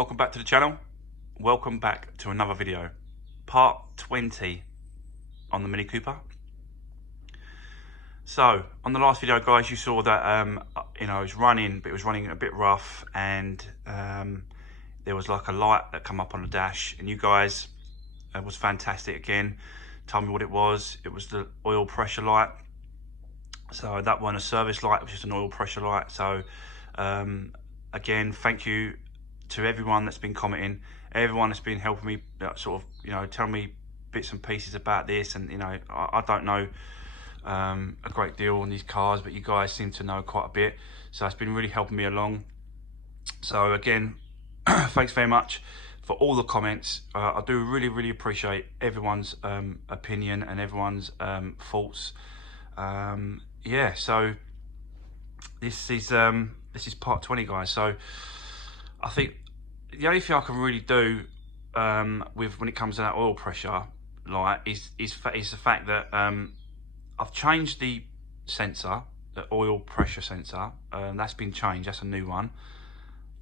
welcome back to the channel. Welcome back to another video, part 20 on the Mini Cooper. So on the last video, guys, you saw that it was running, but it was running a bit rough, and there was like a light that come up on the dash, and you guys, it was fantastic again. Told me what it was. It was the oil pressure light. So that wasn't a service light, it was just an oil pressure light. So again, thank you to everyone that's been commenting, everyone that's been helping me, sort of, telling me bits and pieces about this. And I don't know a great deal on these cars, but you guys seem to know quite a bit, so it's been really helping me along. So again, thanks very much for all the comments. I do really appreciate everyone's opinion and everyone's thoughts. Yeah, so this is part 20, guys. So I think the only thing I can really do when it comes to that oil pressure light is the fact that I've changed the sensor, the oil pressure sensor. That's been changed. That's a new one.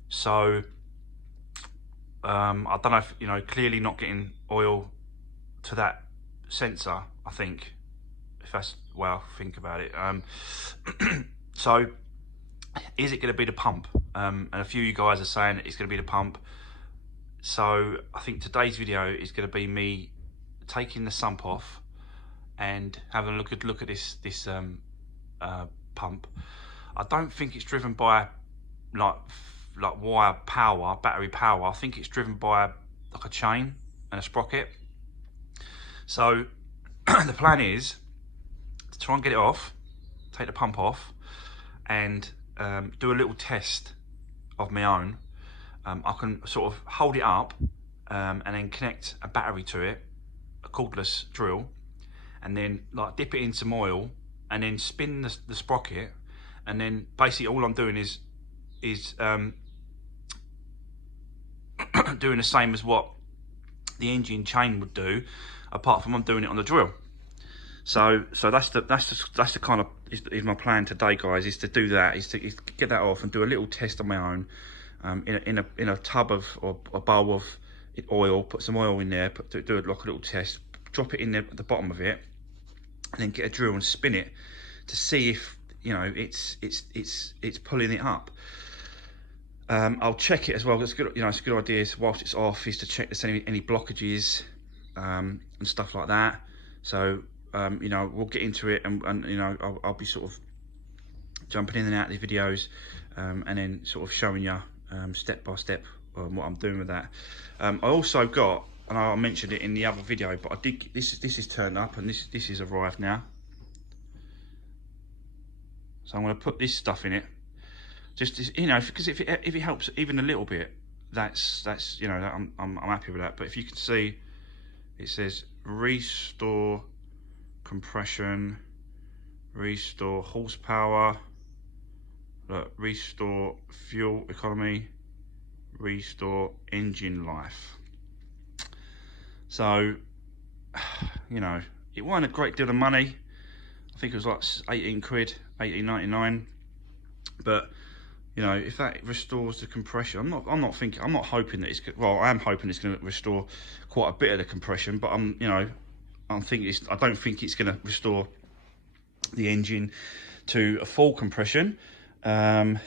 So I don't know if clearly not getting oil to that sensor, I think, if that's well, think about it. So is it going to be the pump? And a few of you guys are saying that it's going to be the pump. So I think today's video is going to be me taking the sump off and having a look at this pump. I don't think it's driven by like wire power, battery power. I think it's driven by like a chain and a sprocket. So the plan is to try and get it off, take the pump off, and do a little test of my own. I can sort of hold it up and then connect a battery to it, a cordless drill, and then like dip it in some oil and then spin the sprocket, and then basically all I'm doing is doing the same as what the engine chain would do, apart from I'm doing it on the drill. So that's the kind of is my plan today, guys, is to do that, is to get that off and do a little test on my own, in a tub or a bowl of oil. Put some oil in there, do like a little test, drop it in there at the bottom of it, and then get a drill and spin it to see if it's pulling it up. I'll check it as well. It's good, it's a good idea whilst it's off is to check there's any blockages and stuff like that. So we'll get into it, and I'll be sort of jumping in and out of the videos, and then sort of showing you step by step what I'm doing with that. I also got, and I mentioned it in the other video, but I did, this is turned up, and this is arrived now. So I'm going to put this stuff in it, just because if it helps even a little bit, that's I'm happy with that. But if you can see, it says restore compression, restore horsepower, restore fuel economy, restore engine life. So it wasn't a great deal of money. I think it was like 18 quid, 18.99. But if that restores the compression, I'm not hoping that it's, well, I am hoping it's going to restore quite a bit of the compression, but I don't think it's going to restore the engine to a full compression. But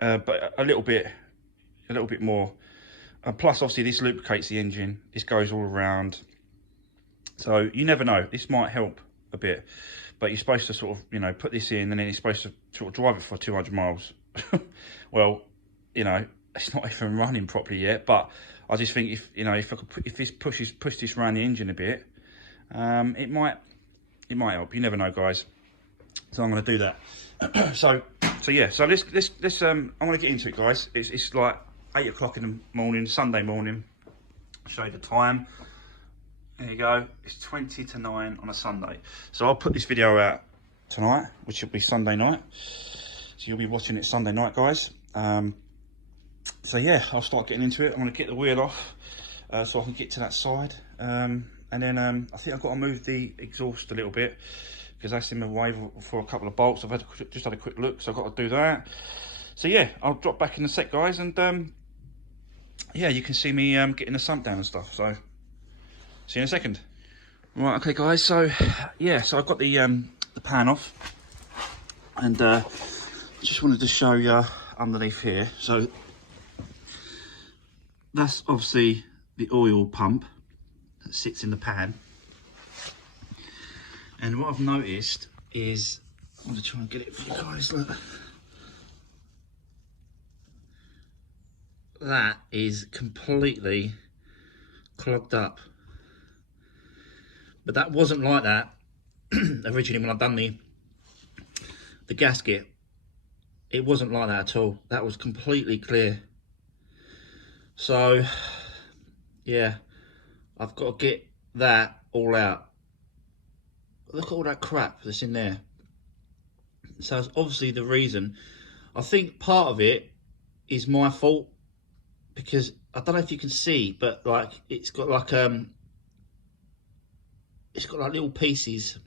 a little bit more. Plus, obviously, this lubricates the engine. This goes all around. So you never know. This might help a bit. But you're supposed to sort of, put this in, and then you're supposed to sort of drive it for 200 miles. Well, it's not even running properly yet. But I just think if this push this around the engine a bit, it might help. You never know, guys. So I'm going to do that. so yeah. So let's I'm going to get into it, guys. It's like 8 o'clock in the morning, Sunday morning. I'll show you the time. There you go. It's 20 to 9 on a Sunday. So I'll put this video out tonight, which will be Sunday night. So you'll be watching it Sunday night, guys. So yeah, I'll start getting into it. I'm going to get the wheel off so I can get to that side. And then I think I've got to move the exhaust a little bit because that's in the way for a couple of bolts. I've just had a quick look, so I've got to do that. So yeah, I'll drop back in a sec, guys, and yeah, you can see me getting the sump down and stuff. So see you in a second. Right, okay guys, so yeah, so I've got the pan off, and just wanted to show you underneath here. So that's obviously the oil pump that sits in the pan, and what I've noticed is, I'm going to try and get it for you guys, look, that is completely clogged up. But that wasn't like that originally when I've done the gasket. It wasn't like that at all. That was completely clear. So yeah, I've got to get that all out. Look at all that crap that's in there. So it's obviously the reason. I think part of it is my fault, because I don't know if you can see, but like it's got like little pieces.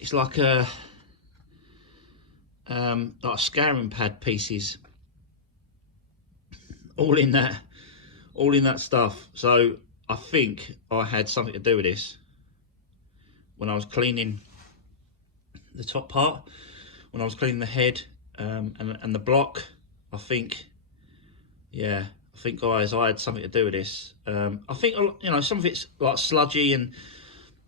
It's like a scouring pad pieces, all in that stuff. So I think I had something to do with this when I was cleaning the top part, when I was cleaning the head and the block. I think, yeah, I think guys, I had something to do with this. I think, you know, some of it's like sludgy and,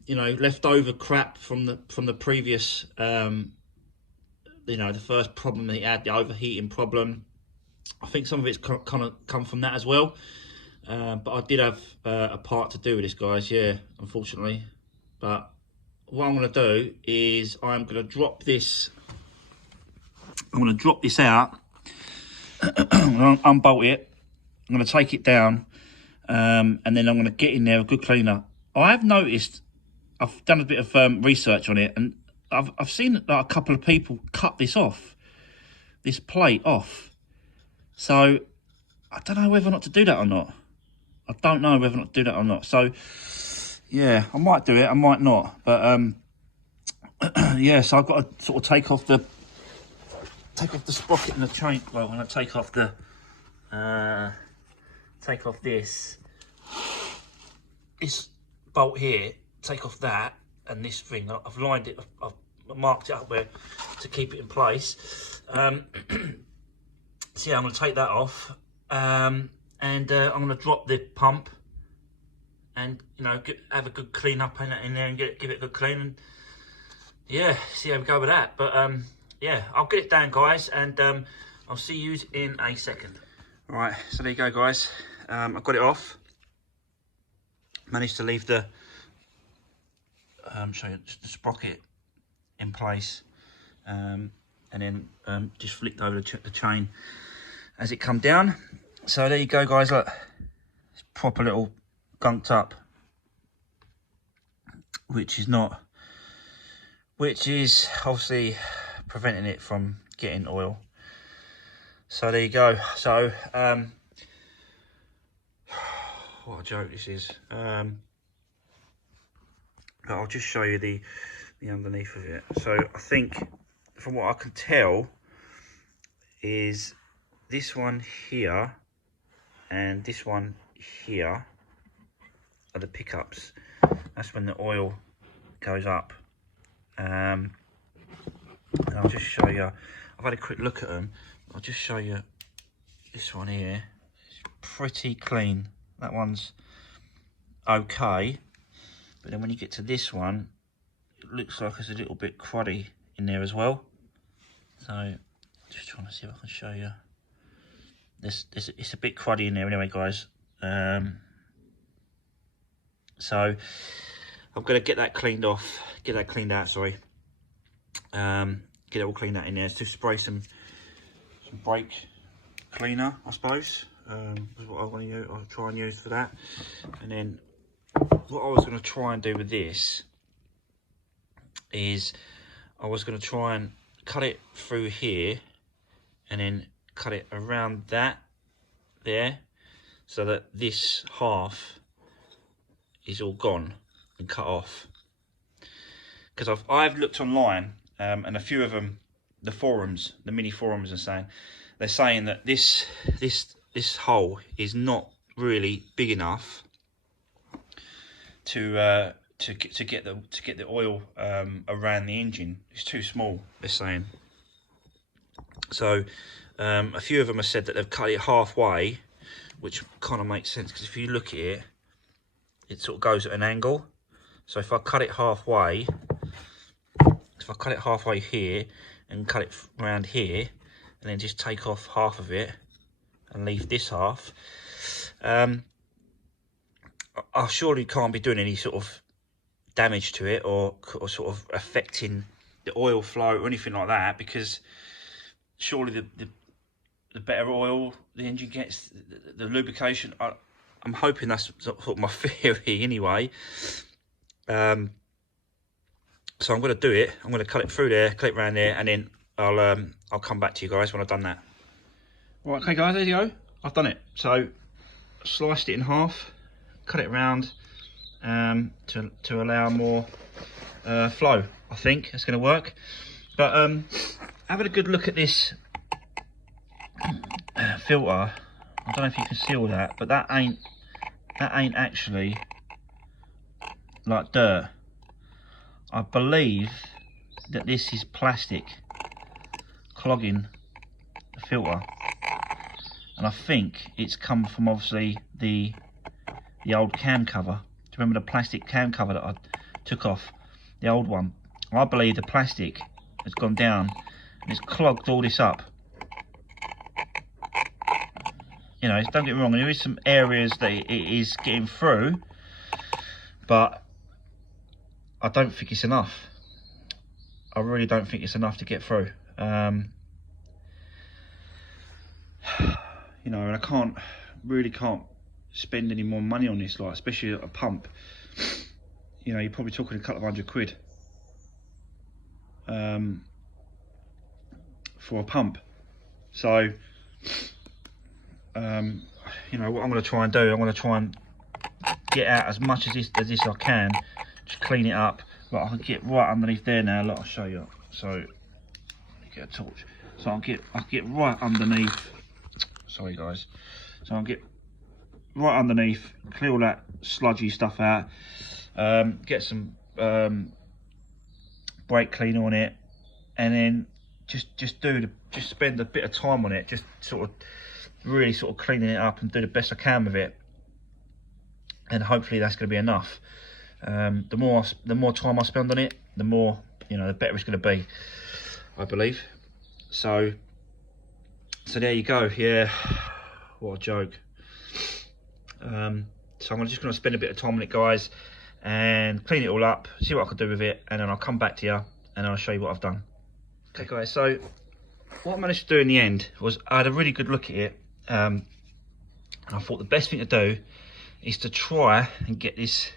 you know, leftover crap from the previous, you know, the first problem that he had, the overheating problem. I think some of it's kind of come from that as well. But I did have a part to do with this, guys, yeah, unfortunately. But what I'm going to do is I'm going to drop this. I'm going to drop this out. I'm going to unbolt it. I'm going to take it down, and then I'm going to get in there a good cleaner. I have noticed, I've done a bit of research on it, and I've seen like a couple of people cut this off, this plate off. So I don't know whether or not to do that or not. I don't know whether or not to do that or not. So yeah, I might do it, I might not. But yeah, so I've got to sort of take off the sprocket and the chain. Well, I'm going to take off this bolt here, take off that, and this thing. I've lined it, I've marked it up where to keep it in place. So yeah, I'm going to take that off, and I'm going to drop the pump, and you know, have a good clean up in there and give it a good clean, and yeah, see how we go with that. But yeah, I'll get it down, guys, and I'll see you in a second. Right, so there you go, guys. I've got it off. Managed to leave the show you the sprocket in place, and then just flicked over the chain as it come down. So there you go, guys. Look, it's proper little gunked up, which is obviously preventing it from getting oil. So there you go. So what a joke this is. But I'll just show you the underneath of it. So I think, from what I can tell, is this one here and this one here are the pickups. That's when the oil goes up. And I'll just show you. I've had a quick look at them. I'll just show you this one here. It's pretty clean. That one's okay, but then when you get to this one, it looks like there's a little bit cruddy in there as well. So just trying to see if I can show you. It's a bit cruddy in there anyway, guys. So I'm gonna get that cleaned off, get that cleaned out, sorry. Get it all cleaned out in there. To spray some brake cleaner, I suppose. Is what I want to use. I'll try and use for that. And then what I was going to try and do with this is I was going to try and cut it through here and then cut it around that there, so that this half is all gone and cut off. Because I've looked online, and a few of them, the forums, the mini forums, are saying, they're saying that this this hole is not really big enough to get the oil around the engine. It's too small, they're saying. So a few of them have said that they've cut it halfway, which kind of makes sense, because if you look at it, it sort of goes at an angle. So if I cut it halfway, here and cut it around here, and then just take off half of it and leave this half, I surely can't be doing any sort of damage to it, or sort of affecting the oil flow or anything like that, because surely the better oil the engine gets, the lubrication, I'm hoping that's sort of my theory anyway. So I'm going to do it. I'm going to cut it through there, cut it around there, and then I'll come back to you guys when I've done that. Right, okay guys, there you go. I've done it. So sliced it in half, cut it around to allow more flow. I think it's going to work. But having a good look at this filter, I don't know if you can see all that, but that ain't actually like dirt. I believe that this is plastic clogging the filter, and I think it's come from obviously the old cam cover. Do you remember the plastic cam cover that I took off, the old one? I believe the plastic has gone down and it's clogged all this up. You know, don't get me wrong, there is some areas that it is getting through, but I don't think it's enough. I really don't think it's enough to get through. You know, and I really can't spend any more money on this, like especially a pump. You know, you're probably talking a couple of £100 for a pump. So you know what I'm going to try and do, I'm going to try and get out as much as this I can, just clean it up. But I can get right underneath there now. Look, I'll show you. So let me get a torch. So I'll get right underneath. Sorry guys. So I'll get right underneath, clear all that sludgy stuff out, get some brake cleaner on it, and then just spend a bit of time on it, just sort of really sort of cleaning it up and do the best I can with it, and hopefully that's going to be enough. The more time I spend on it, the more, you know, the better it's going to be, I believe. So there you go. Yeah, what a joke. So I'm just going to spend a bit of time on it, guys, and clean it all up, see what I can do with it, and then I'll come back to you and I'll show you what I've done. Okay guys, so what I managed to do in the end was I had a really good look at it, and I thought the best thing to do is to try and get this,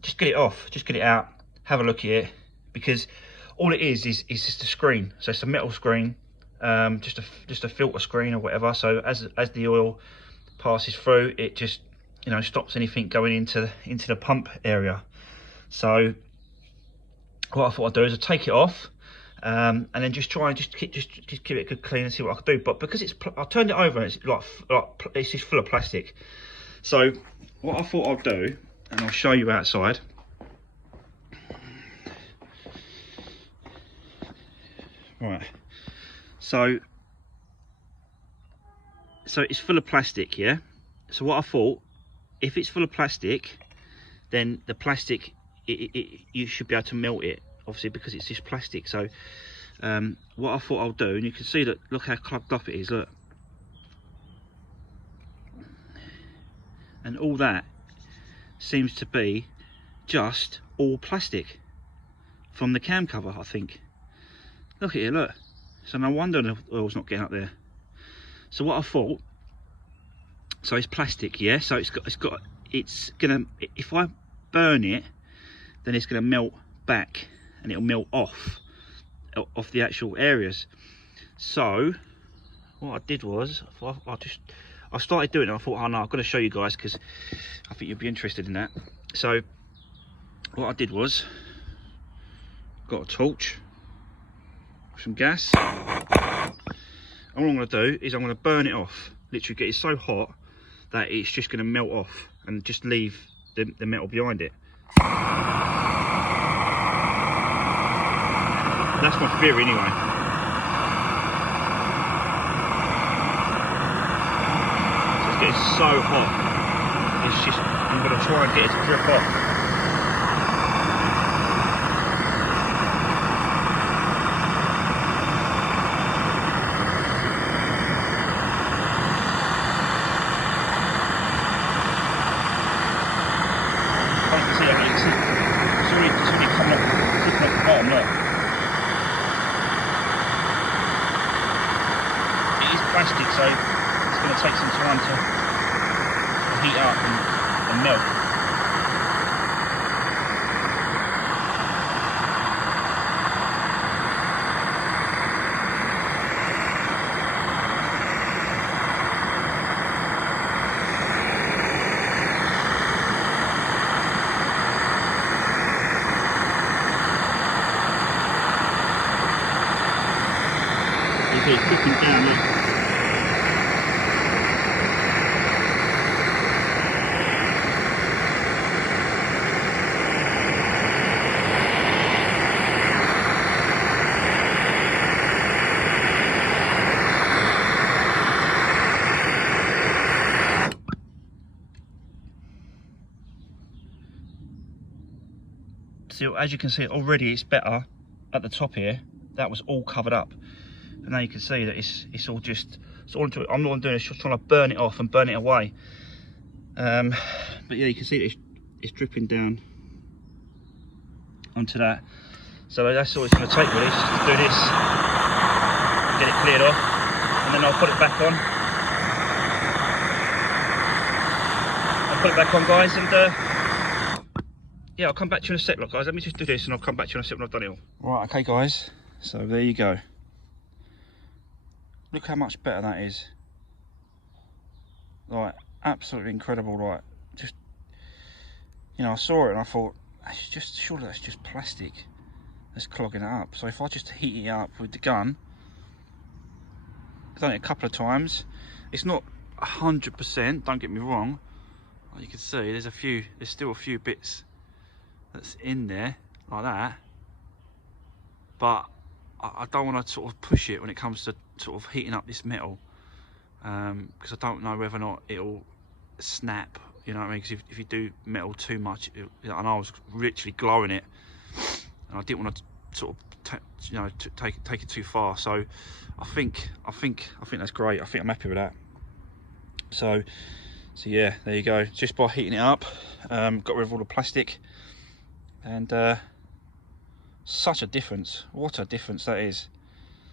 just get it off, just get it out, have a look at it, because all it is just a screen. So it's a metal screen, just a filter screen or whatever. So as the oil passes through, it just, you know, stops anything going into the pump area. So what I thought I'd do is I'd take it off, and then just try and just give it a good clean and see what I can do. But because I turned it over and it's like it's just full of plastic. So what I thought I'd do, and I'll show you outside. Right, so it's full of plastic, yeah? So what I thought, if it's full of plastic, then the plastic, you should be able to melt it, obviously, because it's just plastic. So what I thought I'll do, and you can see that, look how clogged up it is, look. And all that seems to be just all plastic from the cam cover, I think. Look at it, look. So no wonder the oil's not getting up there. So what I thought, so it's plastic, yeah? So it's gonna, if I burn it, then it's gonna melt back and it'll melt off the actual areas. So what I did was, I started doing it, and I thought, oh no, I've got to show you guys because I think you'll be interested in that. So what I did was, got a torch, some gas, and all I'm going to do is I'm going to burn it off. literally get it so hot that it's just going to melt off and just leave the metal behind it. That's my theory anyway. So it's getting so hot. It's just, I'm going to try and get it to drip off. Plastic, so it's going to take some time to heat up and melt. It's dripping down, look. So as you can see already, it's better at the top here. That was all covered up, and now you can see that it's all just, it's all into it. I'm not doing it, just trying to burn it off and burn it away. But yeah, you can see that it's dripping down onto that. So that's all it's going to take really, just to do this, get it cleared off, and then I'll put it back on. I'll put it back on, guys, and yeah, I'll come back to you in a sec, look guys, let me just do this and I'll come back to you in a sec when I've done it all. Right, okay guys, so there you go. Look how much better that is. Like, absolutely incredible, like, just, you know, I saw it and I thought, it's just, surely that's just plastic that's clogging it up. So if I just heat it up with the gun, I've done it a couple of times, it's not 100%, don't get me wrong. Like you can see, there's still a few bits that's in there like that, but I don't want to sort of push it when it comes to sort of heating up this metal, because I don't know whether or not it'll snap, you know what I mean, because if you do metal too much, and I was literally glowing it and I didn't want to sort of take it too far. So I think that's great. I think I'm happy with that. So yeah, there you go, just by heating it up, got rid of all the plastic. And such a difference, what a difference that is.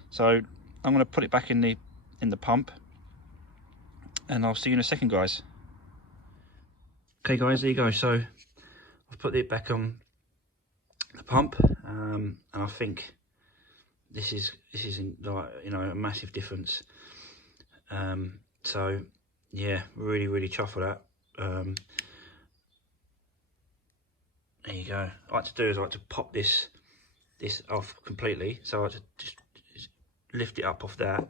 So I'm going to put it back in the pump, and I'll see you in a second, guys. Okay guys, there you go. So I've put it back on the pump, and I think this is like, you know, a massive difference. So yeah, really chuffed with that. There you go. What I like to do is I like to pop this off completely. So I like to just lift it up off that,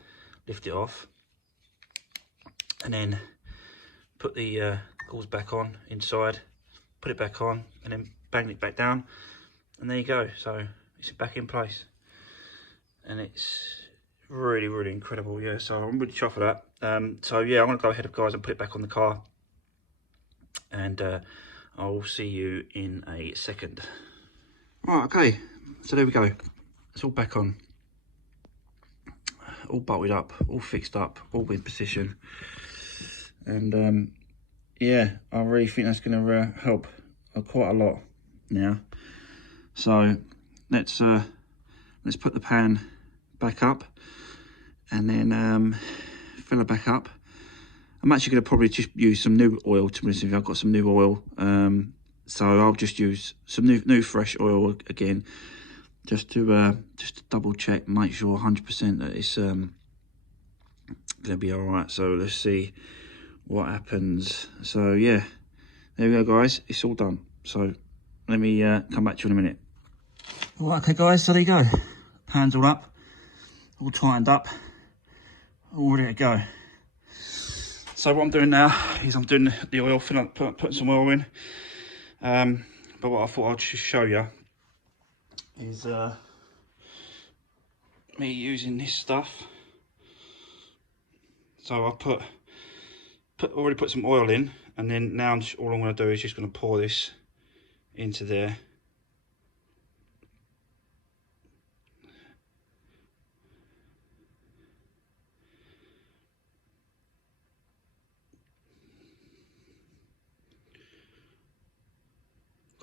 lift it off, and then put the gauze back on inside, put it back on, and then bang it back down, and there you go. So it's back in place, and it's really incredible. Yeah, so I'm really chuffed with that. So yeah, I'm gonna go ahead, guys, and put it back on the car, and I'll see you in a second. Right, okay, so there we go. It's all back on, all bolted up, all fixed up, all in position, and yeah, I really think that's going to help quite a lot now. So let's put the pan back up, and then fill it back up. I'm actually going to probably just use some new oil, to be honest with you. I've got some new oil, so I'll just use some new fresh oil again, just to double check, make sure 100% that it's going to be all right. So let's see what happens. So yeah, there we go, guys. It's all done. So let me come back to you in a minute. All right, okay, guys. So there you go. Pan's all up, all tightened up, all ready to go. So what I'm doing now is I'm doing the oil, putting some oil in. But what I thought I'd just show you is me using this stuff. So I already put some oil in, and then now all I'm going to do is just going to pour this into there.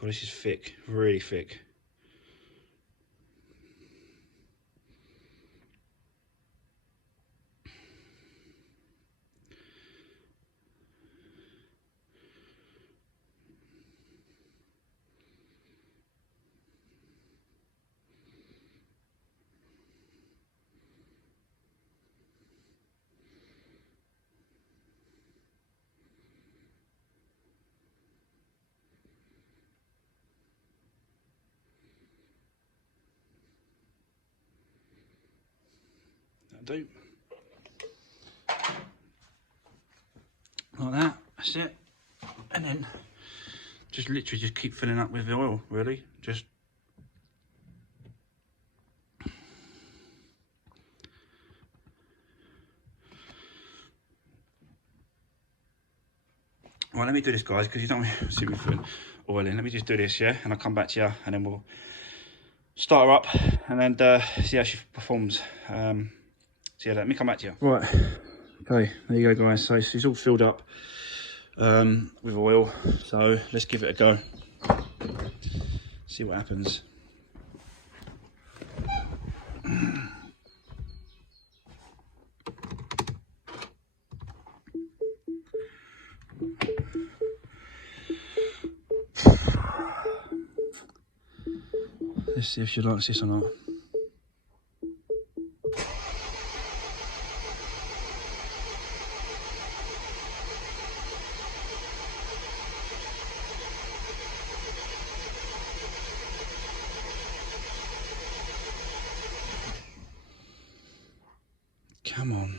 God, this is thick, really thick. That'll do. Like that, that's it. And then just literally just keep filling up with the oil, really. Just right, let me do this, guys, because you don't want to see me putting oil in. Let me just do this, yeah, and I'll come back to you, and then we'll start her up and then see how she performs. So yeah, let me come back to you. Right, okay, there you go, guys. So she's all filled up with oil, so let's give it a go, see what happens. Let's see if she likes this or not. Come on.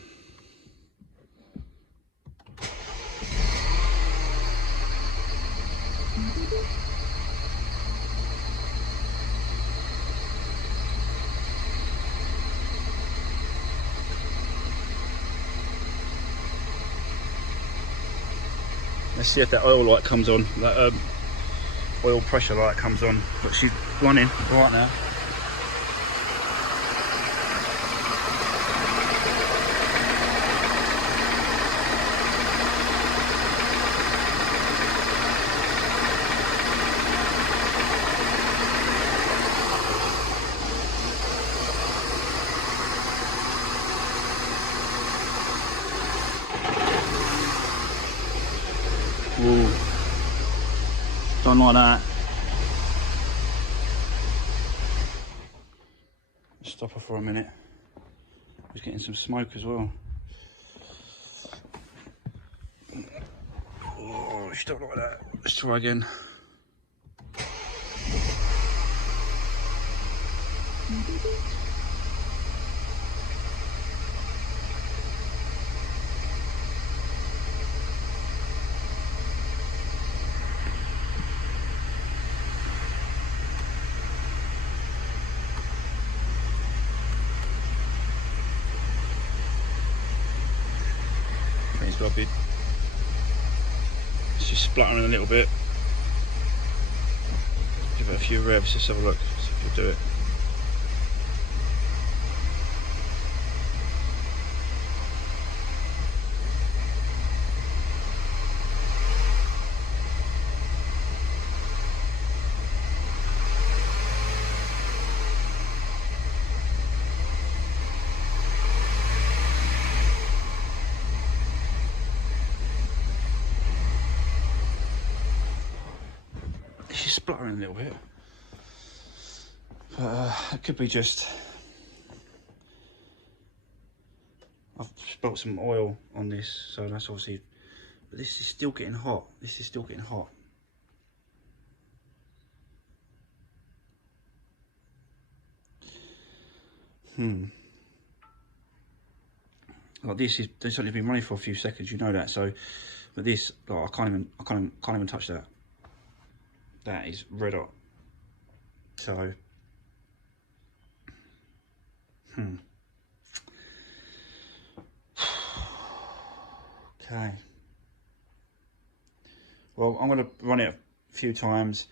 Let's see if that oil light comes on, that oil pressure light comes on. But she's running right now. Ooh, don't like that. Stop her for a minute. Just getting some smoke as well. Oh, she don't like that. Let's try again. It's got a bit. It's just spluttering a little bit. Give it a few revs. Let's have a look. See if we'll do it. She's spluttering a little bit, but it could be just I've spilt some oil on this, so that's obviously. But this is still getting hot. This is still getting hot. like this only been running for a few seconds, you know that. So, but this, like, I can't even touch that. That is red hot. So, okay. Well, I'm gonna run it a few times,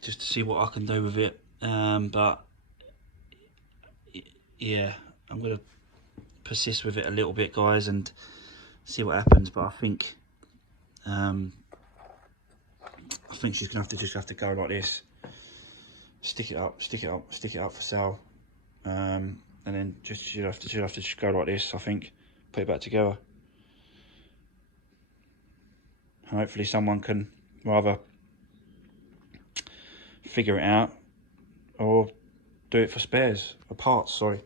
just to see what I can do with it. But yeah, I'm gonna persist with it a little bit, guys, and see what happens. But I think she's gonna have to go like this. Stick it up for Sal, and then she'll have to just go like this. I think, put it back together, and hopefully someone can rather figure it out or do it for spares or parts. Sorry.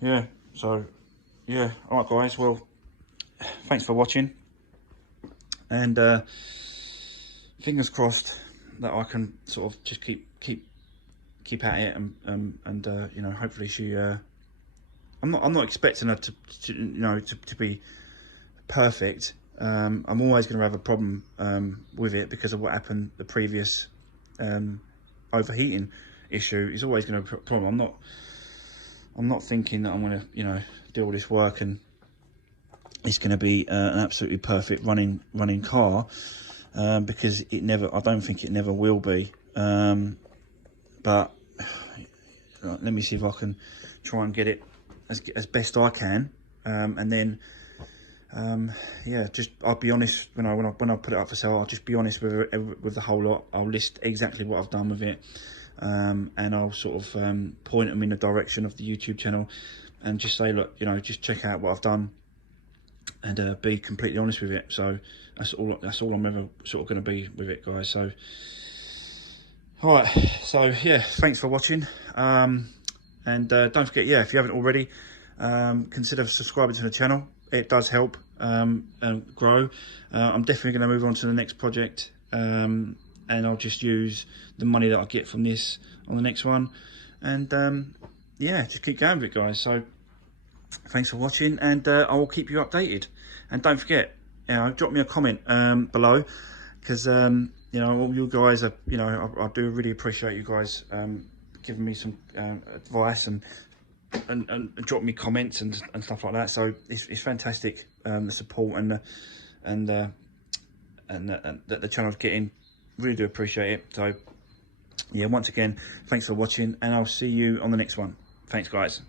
Yeah. So yeah. All right, guys. Well, thanks for watching, and fingers crossed that I can sort of just keep at it, and you know, hopefully she. I'm not expecting her to be perfect. I'm always going to have a problem with it because of what happened. The previous overheating issue is always going to be a problem. I'm not thinking that I'm going to, you know, do all this work and it's going to be an absolutely perfect running car, because it never. I don't think it never will be. But let me see if I can try and get it as best I can, and then yeah, just I'll be honest when I put it up for sale. I'll just be honest with the whole lot. I'll list exactly what I've done with it, and I'll sort of point them in the direction of the YouTube channel, and just say, look, you know, just check out what I've done, and be completely honest with it. So that's all I'm ever sort of going to be with it, guys. So all right, so yeah, thanks for watching, and don't forget, yeah, if you haven't already, consider subscribing to the channel. It does help and grow. I'm definitely going to move on to the next project, and I'll just use the money that I get from this on the next one, and yeah, just keep going with it, guys. So thanks for watching, and I will keep you updated. And don't forget, you know, drop me a comment below, because you know, all you guys are, you know, I do really appreciate you guys giving me some advice and drop me comments and stuff like that. So it's fantastic, the support and that the channel's getting. Really do appreciate it. So yeah, once again, thanks for watching, and I'll see you on the next one. Thanks, guys.